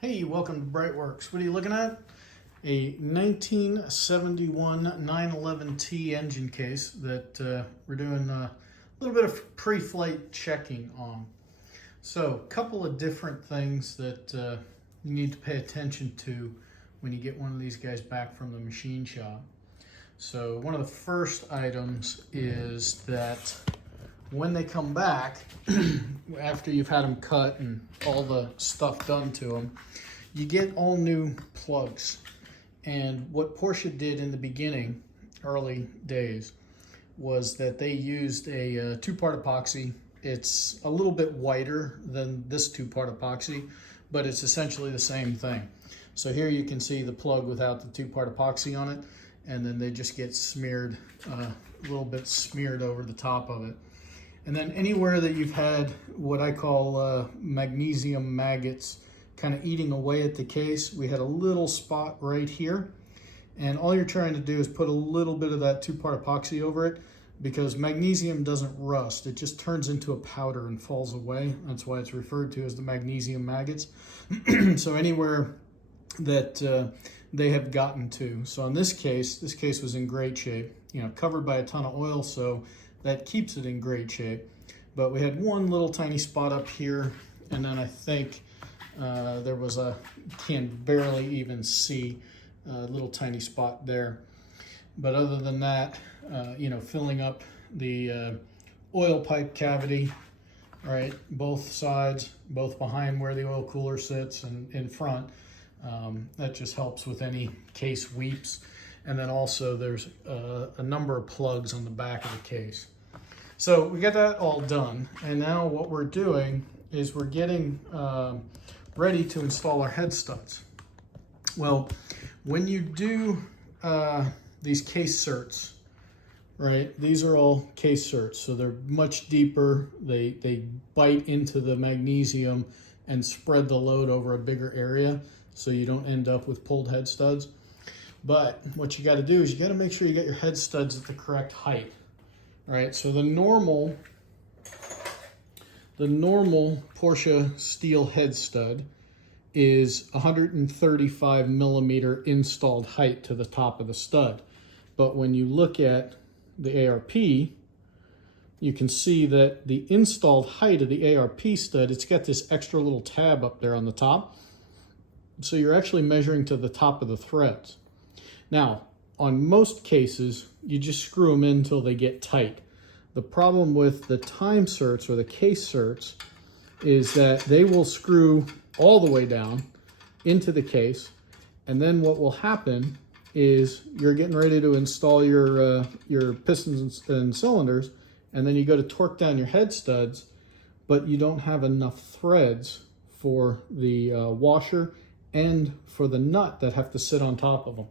Hey, welcome to BreitWerks. What are you looking at? A 1971 911T engine case that we're doing a little bit of pre-flight checking on. So, a couple of different things that you need to pay attention to when you get one of these guys back from the machine shop. So, one of the first items is that when they come back, after you've had them cut and all the stuff done to them, you get all new plugs. And what Porsche did in the beginning, early days, was that they used a two-part epoxy. It's a little bit whiter than this two-part epoxy, but it's essentially the same thing. So here you can see the plug without the two-part epoxy on it, and then they just get smeared, a little bit smeared over the top of it. And then anywhere that you've had what I call magnesium maggots kind of eating away at the case, we had a little spot right here. And all you're trying to do is put a little bit of that two-part epoxy over it, because magnesium doesn't rust. It just turns into a powder and falls away. That's why it's referred to as the magnesium maggots. So anywhere that they have gotten to. So in this case was in great shape, covered by a ton of oil, so that keeps it in great shape. But we had one little tiny spot up here, and then I think there was can barely even see a little tiny spot there. But other than that, filling up the oil pipe cavity, right, both sides, both behind where the oil cooler sits and in front, that just helps with any case weeps. And then also there's a number of plugs on the back of the case. So we got that all done. And now what we're doing is we're getting ready to install our head studs. Well, when you do these case certs, right, these are all case certs. So they're much deeper. They bite into the magnesium and spread the load over a bigger area, so you don't end up with pulled head studs. But what you got to do is you got to make sure you get your head studs at the correct height, right? So the normal Porsche steel head stud is 135 millimeter installed height to the top of the stud. But when you look at the ARP, you can see that the installed height of the ARP stud, it's got this extra little tab up there on the top. So you're actually measuring to the top of the threads. Now, on most cases, you just screw them in until they get tight. The problem with the time certs or the case certs is that they will screw all the way down into the case, and then what will happen is you're getting ready to install your pistons and cylinders, and then you go to torque down your head studs, but you don't have enough threads for the washer and for the nut that have to sit on top of them.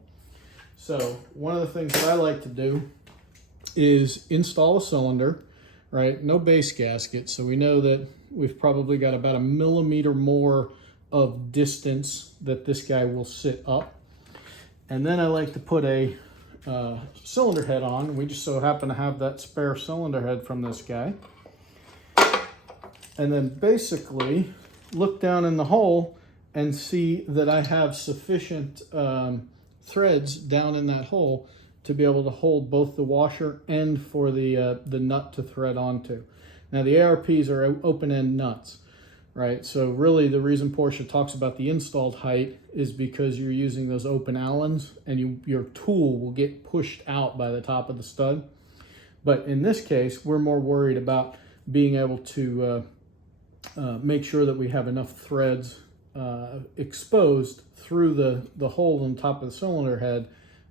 So one of the things that I like to do is install a cylinder, right? No base gasket, so we know that we've probably got about 1 millimeter more of distance that this guy will sit up. And then I like to put a cylinder head on. We just so happen to have that spare cylinder head from this guy. And then basically look down in the hole and see that I have sufficient threads down in that hole to be able to hold both the washer and for the nut to thread onto. Now the ARPs are open-end nuts, right? So really the reason Porsche talks about the installed height is because you're using those open Allens, and your tool will get pushed out by the top of the stud. But in this case, we're more worried about being able to make sure that we have enough threads exposed through the hole on top of the cylinder head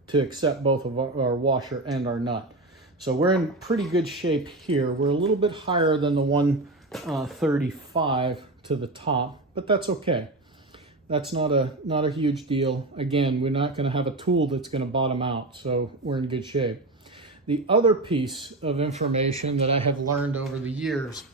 to accept both of our washer and our nut. So we're in pretty good shape here. We're a little bit higher than the 135 to the top, but that's okay. That's not a huge deal. Again, we're not going to have a tool that's going to bottom out, so we're in good shape. The other piece of information that I have learned over the years,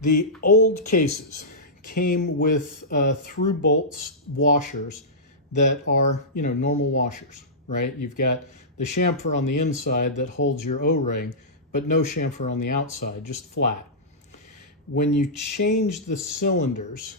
the old cases came with through bolts washers that are, normal washers, right? You've got the chamfer on the inside that holds your O-ring, but no chamfer on the outside, just flat. When you change the cylinders,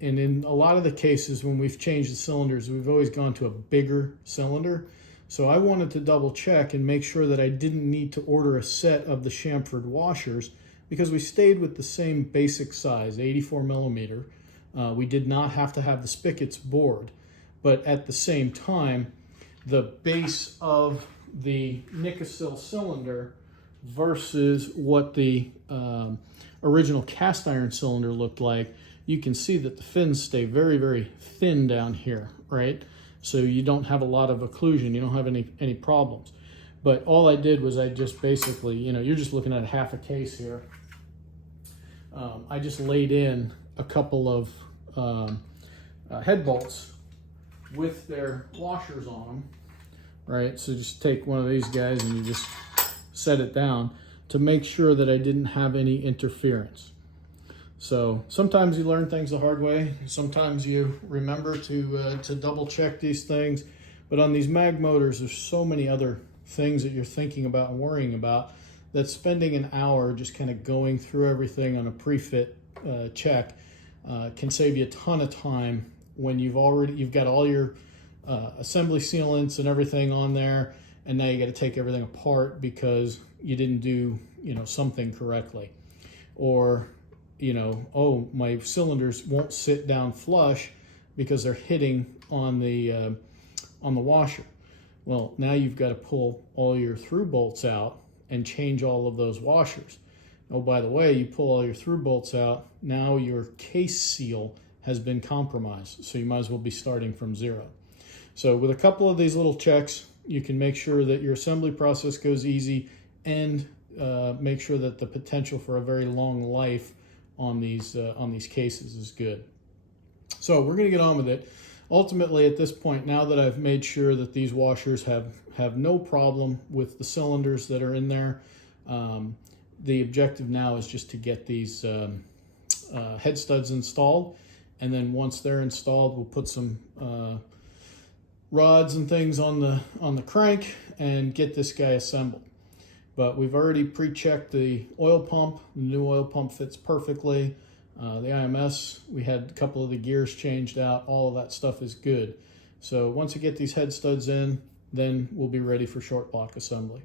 And in a lot of the cases when we've changed the cylinders, we've always gone to a bigger cylinder. So I wanted to double check and make sure that I didn't need to order a set of the chamfered washers, because we stayed with the same basic size, 84 millimeter. We did not have to have the spigots bored, but at the same time, the base of the Nicosil cylinder versus what the original cast iron cylinder looked like, you can see that the fins stay very, very thin down here, right? So you don't have a lot of occlusion, you don't have any problems. But all I did was I just basically, you're just looking at half a case here. I just laid in a couple of head bolts with their washers on them, right? So just take one of these guys and you just set it down to make sure that I didn't have any interference. So sometimes you learn things the hard way. Sometimes you remember to double check these things. But on these mag motors, there's so many other things that you're thinking about and worrying about that spending an hour just kind of going through everything on a pre-fit check can save you a ton of time when you've got all your assembly sealants and everything on there, and now you got to take everything apart because you didn't do something correctly, or oh, my cylinders won't sit down flush because they're hitting on the washer. Well, now you've got to pull all your through bolts out and change all of those washers. Oh, by the way, you pull all your through bolts out, now your case seal has been compromised, so you might as well be starting from zero. So with a couple of these little checks, you can make sure that your assembly process goes easy and make sure that the potential for a very long life on these cases is good. So we're going to get on with it. Ultimately, at this point, now that I've made sure that these washers have no problem with the cylinders that are in there, the objective now is just to get these head studs installed. And then once they're installed, we'll put some rods and things on the crank and get this guy assembled. But we've already pre-checked the oil pump. The new oil pump fits perfectly. The IMS, we had a couple of the gears changed out. All of that stuff is good. So once we get these head studs in, then we'll be ready for short block assembly.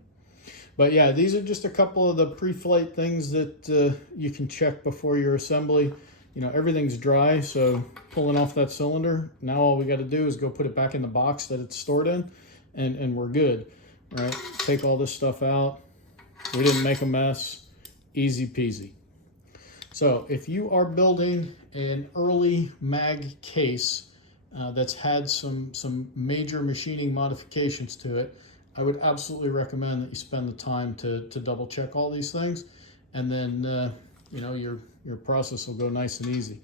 But yeah, these are just a couple of the pre-flight things that you can check before your assembly. Everything's dry, so pulling off that cylinder, now all we got to do is go put it back in the box that it's stored in, and we're good, right? Take all this stuff out. We didn't make a mess. Easy peasy. So if you are building an early mag case that's had some major machining modifications to it, I would absolutely recommend that you spend the time to double check all these things, and then your process will go nice and easy.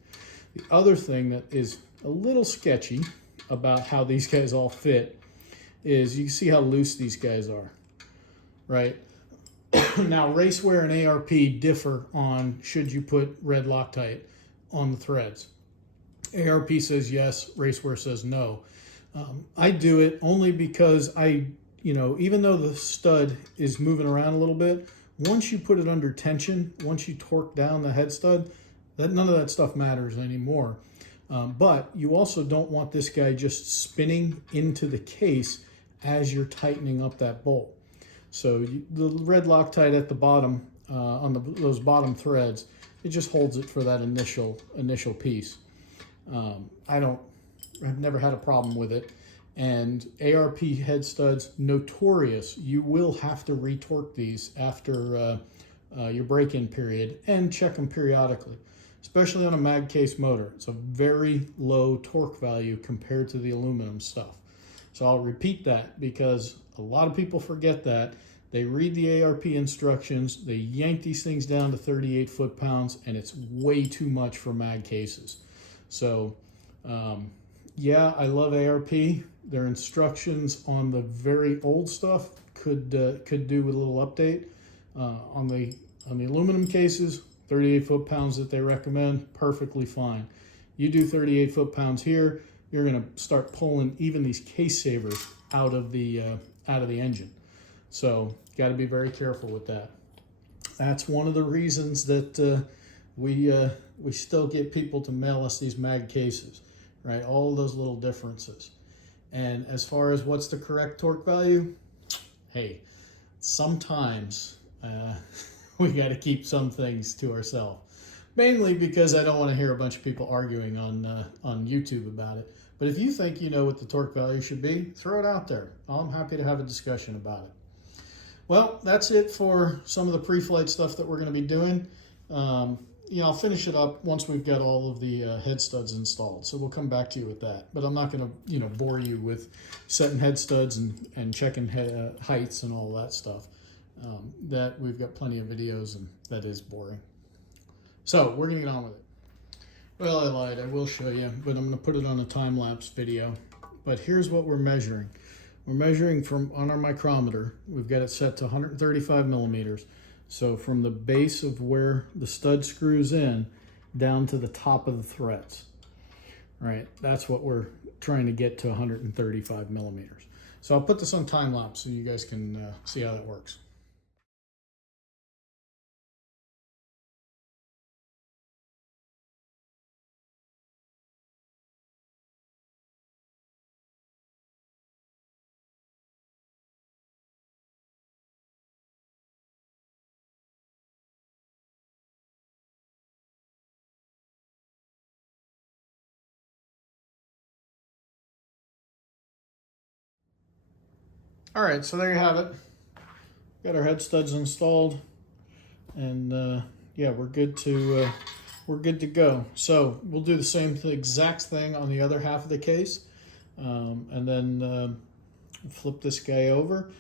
The other thing that is a little sketchy about how these guys all fit is you can see how loose these guys are, right? Now, Racewear and ARP differ on should you put red Loctite on the threads. ARP says yes, Racewear says no. I do it only because even though the stud is moving around a little bit, once you put it under tension, once you torque down the head stud, none of that stuff matters anymore. But you also don't want this guy just spinning into the case as you're tightening up that bolt. So the red Loctite at the bottom, on those bottom threads, it just holds it for that initial piece. I've never had a problem with it. And ARP head studs, notorious. You will have to retorque these after your break-in period and check them periodically, especially on a mag case motor. It's a very low torque value compared to the aluminum stuff. So I'll repeat that because a lot of people forget that. They read the ARP instructions, they yank these things down to 38 foot-pounds, and it's way too much for mag cases. So yeah, I love ARP. Their instructions on the very old stuff could do with a little update. On the aluminum cases, 38 foot-pounds that they recommend, perfectly fine. You do 38 foot-pounds here, you're going to start pulling even these case savers out of the engine. So got to be very careful with that. That's one of the reasons that we still get people to mail us these mag cases, right? All those little differences. And as far as what's the correct torque value, hey, sometimes we got to keep some things to ourselves. Mainly because I don't want to hear a bunch of people arguing on YouTube about it. But if you think you know what the torque value should be, throw it out there. I'm happy to have a discussion about it. Well, that's it for some of the pre-flight stuff that we're going to be doing. I'll finish it up once we've got all of the head studs installed. So we'll come back to you with that. But I'm not going to, bore you with setting head studs and checking heights and all that stuff. That we've got plenty of videos, and that is boring. So we're going to get on with it. Well, I lied. I will show you, but I'm going to put it on a time-lapse video. But here's what we're measuring. We're measuring on our micrometer. We've got it set to 135 millimeters. So from the base of where the stud screws in down to the top of the threads. Right, that's what we're trying to get to, 135 millimeters. So I'll put this on time-lapse so you guys can see how that works. All right, so there you have it. Got our head studs installed, and yeah, we're good to go. So we'll do the same exact thing on the other half of the case, and then flip this guy over,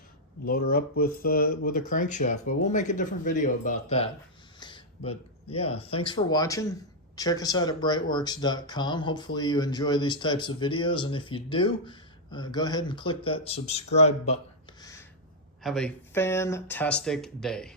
load her up with a crankshaft. But we'll make a different video about that. But yeah, thanks for watching. Check us out at BreitWerks.com. Hopefully you enjoy these types of videos, and if you do, go ahead and click that subscribe button. Have a fantastic day.